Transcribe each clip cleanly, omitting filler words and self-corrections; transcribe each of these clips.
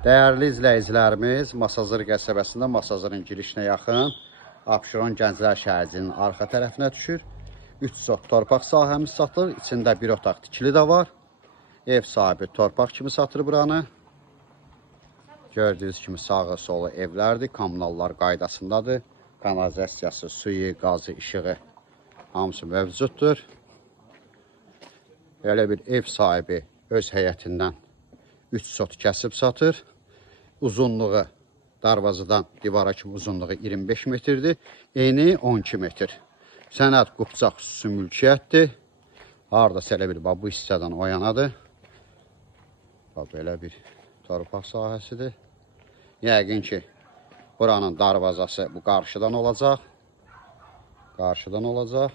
Dəyərli izləyicilərimiz, Masazır qəsəbəsində Masazırın girişinə yaxın Abşeron Gənclər şəhərcinin arxa tərəfinə düşür. 3 sot torpaq sahəmiz satılır. İçində bir otaq tikili də var. Ev sahibi torpaq kimi satır buranı. Gördüyünüz kimi sağı solu evlərdir. Kommunallar qaydasındadır. Kanalizasiyası, suyu, qazı, işığı hamısı mövcuddur. Elə bir ev sahibi öz həyətindən 3 sot kəsib satır. Uzunluğu darvazadan divara kimi uzunluğu 25 metrdir. Eni 12 metr. Sənəd qupcaq xüsusi mülkiyyətdir. Haradasa elə bir bu hissədən o yanadır. Belə bir torpaq sahəsidir. Yəqin ki, buranın darvazası bu qarşıdan olacaq. Qarşıdan olacaq.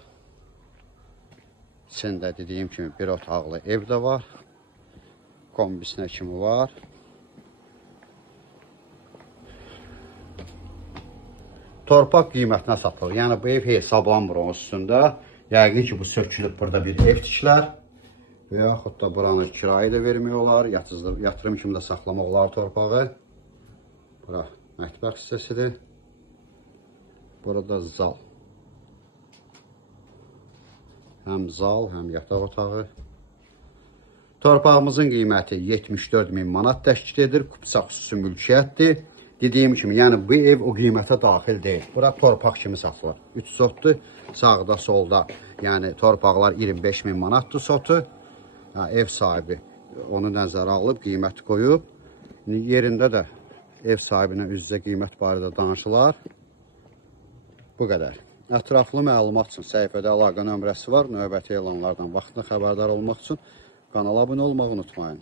İçində dediyim kimi bir otaqlı ev də var. Kombisinə kimi var. Torpaq qiymətinə satılır. Yəni bu ev hesablanmır onun üstündə. Yəqin ki, bu sökülüb burada bir ev tikilər. Və yaxud da buranı kirayə də vermək olar. Yatırım kimi də saxlamaq olar torpağı. Bura mətbəx hissəsidir. Burada zal. Həm zal, həm yataq otağı. Torpağımızın qiyməti 74.000 manat təşkil edir. Qupcaq xüsusi mülkiyyətdir. Dediyim kimi, yəni bu ev o qiymətə daxil deyil. Bura torpaq kimi satılır. 3 sotdur. Sağda, solda. Yəni torpaqlar 25.000 manatdır sotu. Ev sahibi onu nəzərə alıb, qiymət qoyub. Yerində də ev sahibinə üz-üzə qiymət barədə danışılar. Bu qədər. Ətraflı məlumat üçün səhifədə əlaqə nömrəsi var. Növbəti elanlardan vaxtında xəbərdar olmaq üçün kanala abunə olmağı unutmayın.